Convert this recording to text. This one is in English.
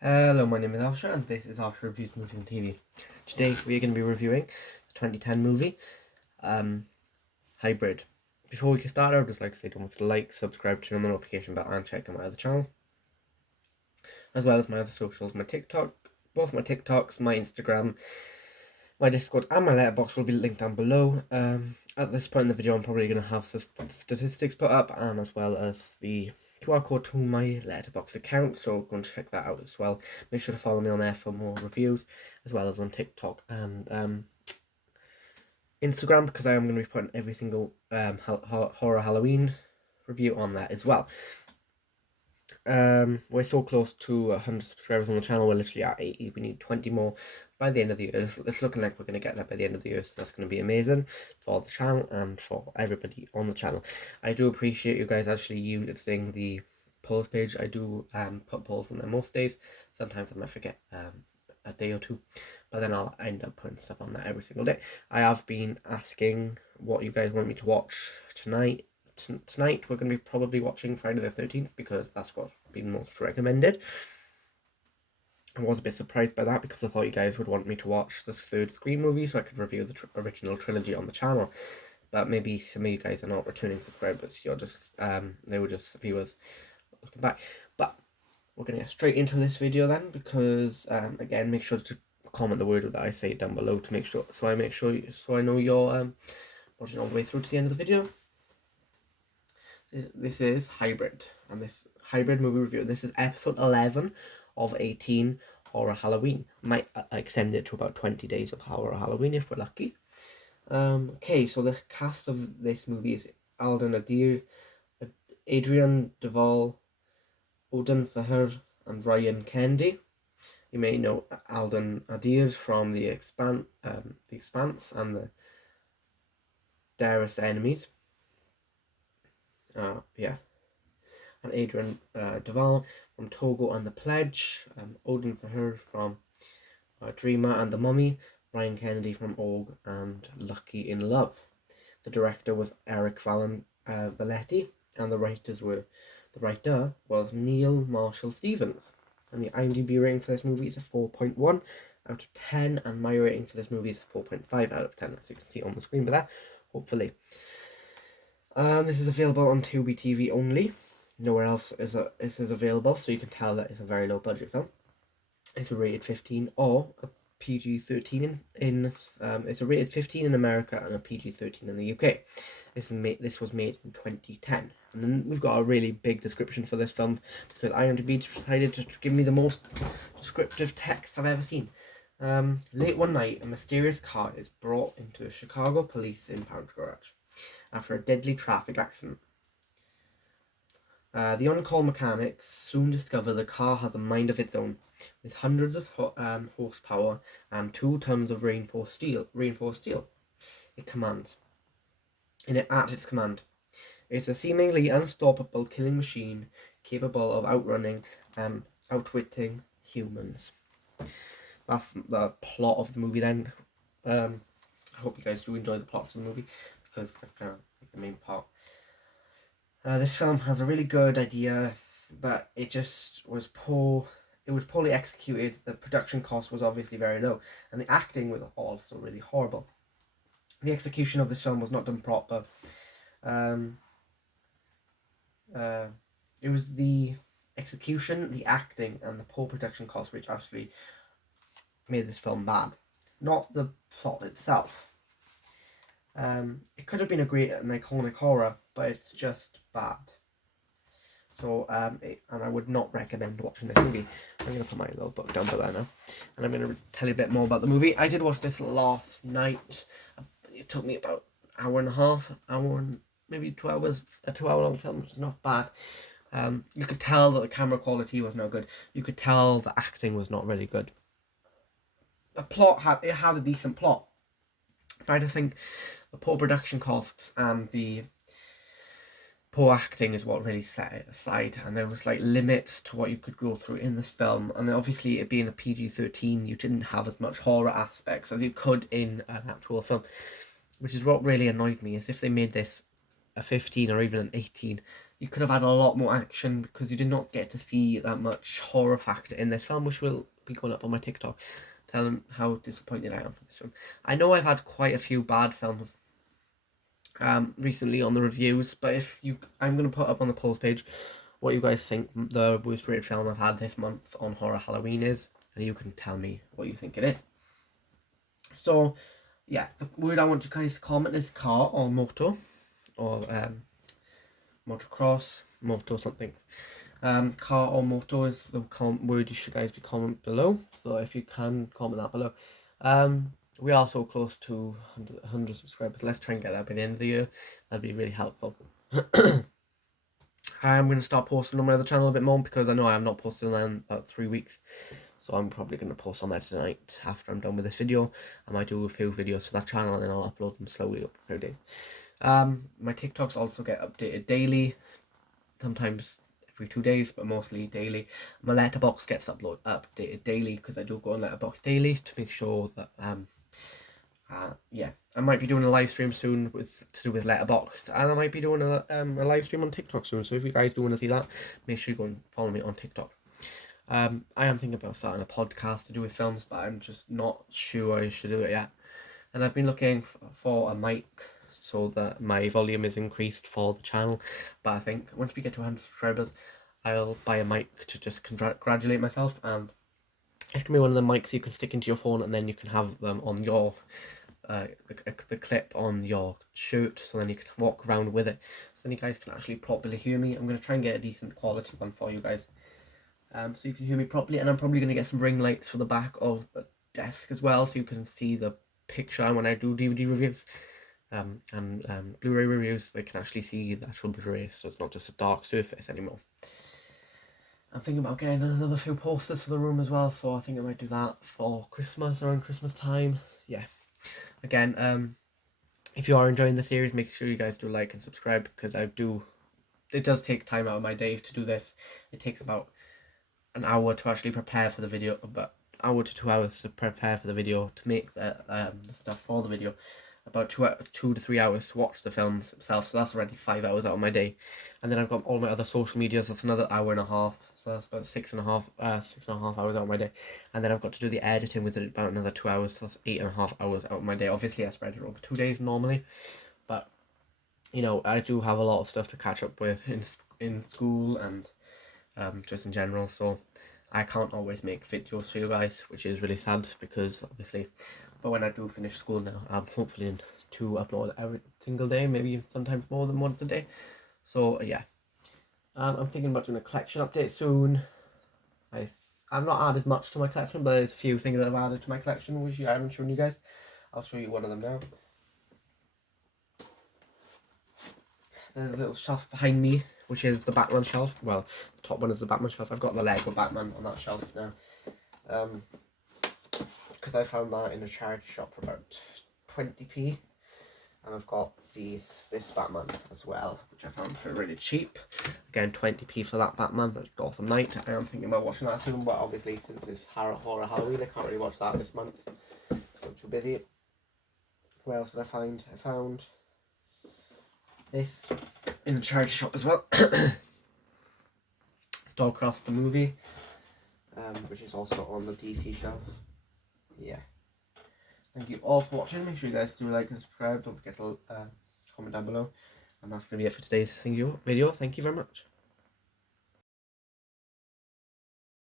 Hello, my name is Asher, and this is Asher Reviews Movies and TV. Today we are going to be reviewing the 2010 movie, Hybrid. Before we get started, I would just like to say don't forget to like, subscribe, turn on the notification bell, and check out my other channel, as well as my other socials, my TikTok, both my TikToks, my Instagram, my Discord, and my letterbox will be linked down below. At this point in the video, I'm probably going to have the statistics put up, and as well as the QR code to my letterbox account, so go and check that out as well. Make sure to follow me on there for more reviews, as well as on TikTok and Instagram, because I am going to be putting every single horror Halloween review on there as well. We're so close to 100 subscribers on the channel. We're literally at 80. We need 20 more by the end of the year. It's looking like we're going to get that by the end of the year, so that's going to be amazing for the channel and for everybody on the channel. I do appreciate you guys actually using the polls page. I do put polls on there most days. Sometimes I might forget a day or two, but then I'll end up putting stuff on there every single day. I have been asking what you guys want me to watch tonight. Tonight we're going to be probably watching Friday the 13th because that's what's been most recommended. I was a bit surprised by that because I thought you guys would want me to watch the third Scream movie so I could review the original trilogy on the channel. But maybe some of you guys are not returning subscribers. You're just they were just viewers looking back. But we're gonna get straight into this video then, because again, make sure to comment the word that I say down below to make sure so I know you're watching all the way through to the end of the video. This is Hybrid, and this Hybrid movie review. This is episode 11 of 18 Horror Halloween. Might extend it to about 20 days of Horror Halloween if we're lucky. Okay, so the cast of this movie is Alden Adair, Adrian Duvall, Odin Feher, and Ryan Kennedy. You may know Alden Adair from The Expanse and the Dearest Enemies. And Adrian Duvall from Togo and the Pledge, Odin Feher from Dreamer and the Mummy, Ryan Kennedy from Og and Lucky in Love. The director was Eric Valetti, and the writer was Neil Marshall Stevens. And the IMDb rating for this movie is a 4.1 out of 10, and my rating for this movie is a 4.5 out of 10, as you can see on the screen there, hopefully. This is available on Tubi TV only. Nowhere else is available, so you can tell that it's a very low budget film. It's a rated 15 or a PG-13 it's a rated 15 in America and a PG-13 in the UK. This was made in 2010, and then we've got a really big description for this film because IMDb decided to give me the most descriptive text I've ever seen. Late one night, a mysterious car is brought into a Chicago police impound garage after a deadly traffic accident. The on-call mechanics soon discover the car has a mind of its own, with hundreds of horsepower and 2 tons of reinforced steel. At its command. It's a seemingly unstoppable killing machine capable of outrunning and outwitting humans. That's the plot of the movie then. I hope you guys do enjoy the plots of the movie, because that's kind of the main part. This film has a really good idea, but it just was poor. It was poorly executed. The production cost was obviously very low, and the acting was also really horrible. The execution of this film was not done proper. It was the execution, the acting, and the poor production cost which actually made this film bad, not the plot itself. It could have been a great and iconic horror, but it's just bad. So, and I would not recommend watching this movie. I'm going to put my little book down below now, and I'm going to tell you a bit more about the movie. I did watch this last night. It took me about an hour and a half, maybe 2 hours, a 2-hour-long film, which is not bad. You could tell that the camera quality was not good. You could tell the acting was not really good. The plot had a decent plot, but I just think the poor production costs and the poor acting is what really set it aside, and there was like limits to what you could go through in this film. And obviously, it being a PG-13, you didn't have as much horror aspects as you could in an actual film, which is what really annoyed me. Is if they made this a 15 or even an 18, you could have had a lot more action, because you did not get to see that much horror factor in this film, which will be going up on my TikTok, telling how disappointed I am for this film. I know I've had quite a few bad films recently on the reviews, but I'm going to put up on the polls page what you guys think the worst rated film I've had this month on Horror Halloween is, and you can tell me what you think it is. So, yeah, the word I want you guys to comment is car or moto, or motocross, moto something. Car or moto is the word you should guys be comment below. So if you can comment that below. We are so close to 100 subscribers. Let's try and get that by the end of the year. That'd be really helpful. I'm going to start posting on my other channel a bit more, because I know I'm not posting in about 3 weeks. So I'm probably going to post on there tonight after I'm done with this video. I might do a few videos for that channel, and then I'll upload them slowly over a few days. My TikToks also get updated daily, sometimes every 2 days, but mostly daily. My letterbox gets updated daily, because I do go on letterbox daily to make sure that yeah, I might be doing a live stream soon to do with Letterboxd, and I might be doing a live stream on TikTok soon. So if you guys do want to see that, make sure you go and follow me on TikTok. I am thinking about starting a podcast to do with films, but I'm just not sure I should do it yet. And I've been looking for a mic so that my volume is increased for the channel. But I think once we get to 100 subscribers, I'll buy a mic to just congratulate myself. And it's going to be one of the mics you can stick into your phone, and then you can have them on your the clip on your shirt, so then you can walk around with it, so then you guys can actually properly hear me. I'm going to try and get a decent quality one for you guys, so you can hear me properly. And I'm probably going to get some ring lights for the back of the desk as well, so you can see the picture when I do DVD reviews and Blu-ray reviews. They can actually see the actual Blu-ray, so it's not just a dark surface anymore. I'm thinking about getting another few posters for the room as well, so I think I might do that for Christmas, around Christmas time. Yeah. Again, if you are enjoying the series, make sure you guys do like and subscribe, because it does take time out of my day to do this. It takes about an hour to actually prepare for the video, about hour to 2 hours to prepare for the video, to make the stuff for the video, about 2 to 3 hours to watch the films themselves, so that's already 5 hours out of my day. And then I've got all my other social medias, that's another hour and a half, so that's about 6.5 hours out of my day. And then I've got to do the editing with it about another 2 hours, so that's 8.5 hours out of my day. Obviously I spread it over 2 days normally, but you know, I do have a lot of stuff to catch up with in school and just in general, so I can't always make videos for you guys, which is really sad, because obviously, but when I do finish school now, I'm hopefully to upload every single day, maybe sometimes more than once a day. So yeah, I'm thinking about doing a collection update soon. I've not added much to my collection, but there's a few things that I've added to my collection which I haven't shown you guys. I'll show you one of them now. There's a little shelf behind me, which is the Batman shelf. Well, the top one is the Batman shelf. I've got the Lego Batman on that shelf now, because I found that in a charity shop for about 20p. And I've got this Batman as well, which I found for really cheap. Again, 20p for that Batman, but Gotham Knight. I am thinking about watching that soon, but obviously since it's horror Halloween, I can't really watch that this month because I'm too busy. What else did I find? I found this in the charity shop as well. Starcross the movie, which is also on the DC shelf. Yeah. Thank you all for watching. Make sure you guys do like and subscribe. Don't forget to comment down below. And that's going to be it for today's video. Thank you very much.